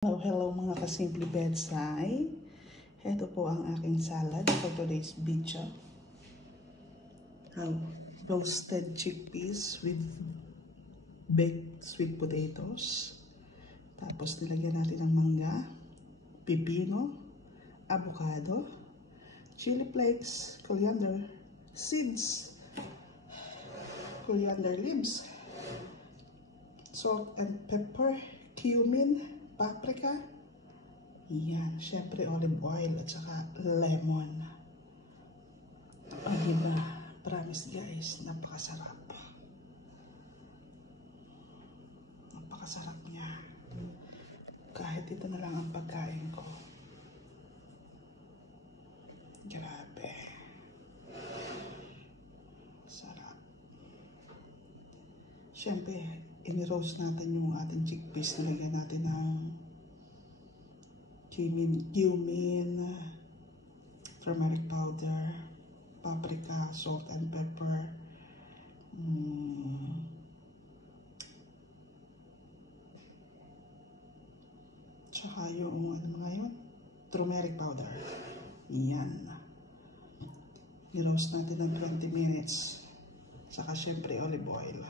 Hello mga kasimple bedside. Ito po ang aking salad for today's video. Roasted chickpeas with baked sweet potatoes. Tapos nilagyan natin ng mangga, pipino, avocado, chili flakes, coriander seeds, coriander leaves, salt and pepper, cumin, paprika, yan, syempre olive oil at saka lemon. O diba, promise guys, napakasarap. Napakasarap niya. Kahit ito na lang ang pagkain ko. Grabe. Sarap. Syempre, in-roast natin yung ating chickpeas. Nilagyan natin ng cumin, turmeric powder, paprika, salt and pepper, tsaka yung ano mga yun, turmeric powder. Yan. I-roast natin ng 20 minutes. Tsaka syempre olive oil.